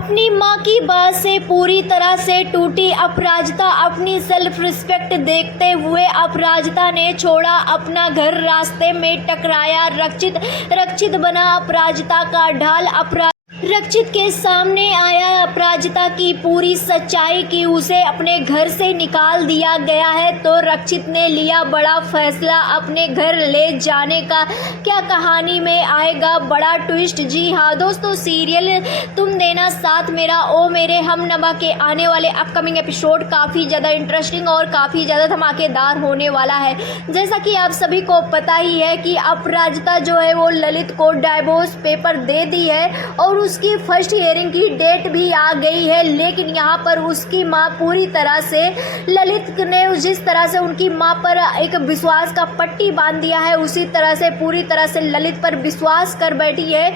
अपनी मां की बात से पूरी तरह से टूटी अपराजिता। अपनी सेल्फ रिस्पेक्ट देखते हुए अपराजिता ने छोड़ा अपना घर, रास्ते में टकराया रक्षित बना अपराजिता का ढाल। रक्षित के सामने आया अपराजिता की पूरी सच्चाई कि उसे अपने घर से निकाल दिया गया है, तो रक्षित ने लिया बड़ा फैसला अपने घर ले जाने का। क्या कहानी में आएगा बड़ा ट्विस्ट? जी हाँ दोस्तों, सीरियल तुम देना साथ मेरा ओ मेरे हमनवा के आने वाले अपकमिंग एपिसोड काफ़ी ज़्यादा इंटरेस्टिंग और काफ़ी ज़्यादा धमाकेदार होने वाला है। जैसा कि आप सभी को पता ही है कि अपराजिता जो है वो ललित को डाइवोर्स पेपर दे दी है और उसकी फर्स्ट हियरिंग की डेट भी आ गई है। लेकिन यहाँ पर उसकी माँ पूरी तरह से ललित ने जिस तरह से उनकी माँ पर एक विश्वास का पट्टी बांध दिया है, उसी तरह से पूरी तरह से ललित पर विश्वास कर बैठी है,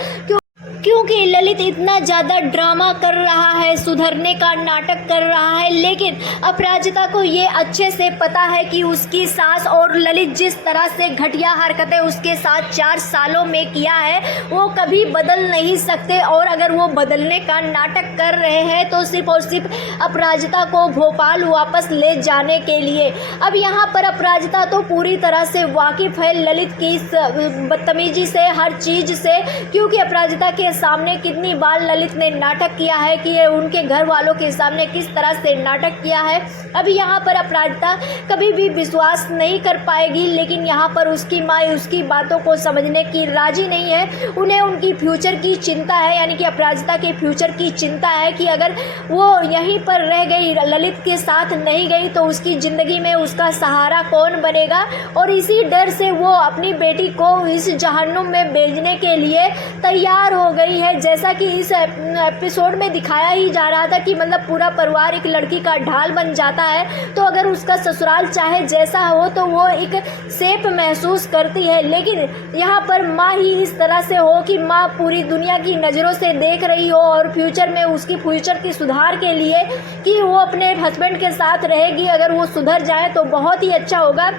क्योंकि ललित इतना ज़्यादा ड्रामा कर रहा है, सुधरने का नाटक कर रहा है। लेकिन अपराजिता को ये अच्छे से पता है कि उसकी सास और ललित जिस तरह से घटिया हरकतें उसके साथ 4 सालों में किया है वो कभी बदल नहीं सकते, और अगर वो बदलने का नाटक कर रहे हैं तो सिर्फ और सिर्फ अपराजिता को भोपाल वापस ले जाने के लिए। अब यहाँ पर अपराजिता तो पूरी तरह से वाकिफ़ है ललित की बदतमीजी से, हर चीज़ से, क्योंकि अपराजिता के सामने कितनी बार ललित ने नाटक किया है कि ये उनके घर वालों के सामने किस तरह से नाटक किया है। अभी यहाँ पर अपराजिता कभी भी विश्वास नहीं कर पाएगी, लेकिन यहाँ पर उसकी माँ उसकी बातों को समझने की राजी नहीं है। उन्हें उनकी फ्यूचर की चिंता है, यानी कि अपराजिता के फ्यूचर की चिंता है कि अगर वो यहीं पर रह गई, ललित के साथ नहीं गई, तो उसकी ज़िंदगी में उसका सहारा कौन बनेगा। और इसी डर से वो अपनी बेटी को इस जहन्नुम में भेजने के लिए तैयार हो गई है। जैसा कि इस एपिसोड में दिखाया ही जा रहा था कि मतलब पूरा परिवार एक लड़की का ढाल बन जाता है, तो अगर उसका ससुराल चाहे जैसा हो तो वो एक सेफ महसूस करती है। लेकिन यहाँ पर माँ ही इस तरह से हो कि माँ पूरी दुनिया की नज़रों से देख रही हो और फ्यूचर में उसकी फ्यूचर की सुधार के लिए कि वो अपने हस्बैंड के साथ रहेगी, अगर वो सुधर जाए तो बहुत ही अच्छा होगा।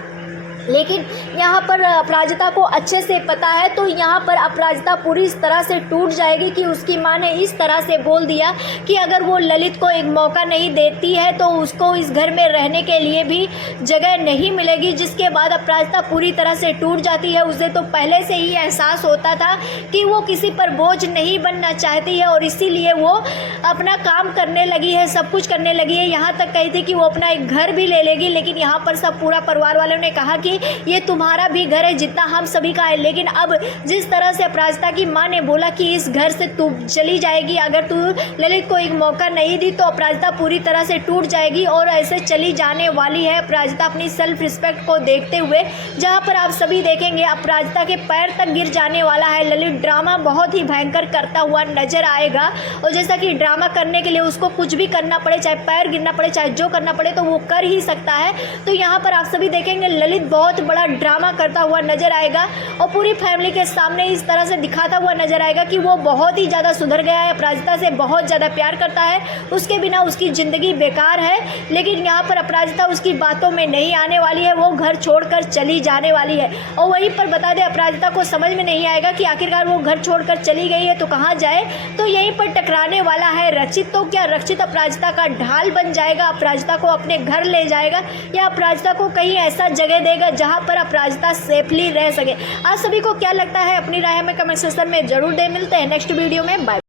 लेकिन यहाँ पर अपराजिता को अच्छे से पता है, तो यहाँ पर अपराजिता पूरी इस तरह से टूट जाएगी कि उसकी माँ ने इस तरह से बोल दिया कि अगर वो ललित को एक मौका नहीं देती है तो उसको इस घर में रहने के लिए भी जगह नहीं मिलेगी। जिसके बाद अपराजिता पूरी तरह से टूट जाती है। उसे तो पहले से ही एहसास होता था कि वो किसी पर बोझ नहीं बनना चाहती है और इसीलिए वो अपना काम करने लगी है, सब कुछ करने लगी है। यहाँ तक कही थी कि वो अपना एक घर भी ले लेगी, लेकिन यहाँ पर सब पूरा परिवार वालों ने कहा कि ये तुम्हारा भी घर है जितना हम सभी का है। लेकिन अब जिस तरह से अपराजिता की माँ ने बोला कि इस घर से तू चली जाएगी, अगर तू ललित को एक मौका नहीं दी, तो अपराजिता पूरी तरह से टूट जाएगी और ऐसे चली जाने वाली है अपराजिता अपनी सेल्फ रिस्पेक्ट को देखते हुए। जहाँ पर आप सभी देखेंगे अपराजिता के पैर तक गिर जाने वाला है। ललित ड्रामा बहुत ही भयंकर करता हुआ नजर आएगा, और जैसा कि ड्रामा करने के लिए उसको कुछ भी करना पड़े, चाहे पैर गिरना पड़े, चाहे जो करना पड़े, तो वो कर ही सकता है। तो यहाँ पर आप सभी देखेंगे ललित बहुत बड़ा ड्रामा करता हुआ नजर आएगा और पूरी फैमिली के सामने इस तरह से दिखाता हुआ नजर आएगा कि वो बहुत ही ज़्यादा सुधर गया है, अपराजिता से बहुत ज़्यादा प्यार करता है, उसके बिना उसकी ज़िंदगी बेकार है। लेकिन यहाँ पर अपराजिता उसकी बातों में नहीं आने वाली है, वो घर छोड़कर चली जाने वाली है। और वहीं पर बता दें, अपराजिता को समझ में नहीं आएगा कि आखिरकार वो घर छोड़कर चली गई है तो कहाँ जाए, तो यहीं पर टकराने वाला है रक्षित। तो क्या रक्षित अपराजिता का ढाल बन जाएगा, अपराजिता को अपने घर ले जाएगा, या अपराजिता को कहीं ऐसा जगह देगा जहाँ पर अपराजिता सेफली रह सके? आप सभी को क्या लगता है? अपनी राय हमें कमेंट सेक्शन में जरूर दे। मिलते हैं नेक्स्ट वीडियो में। बाय।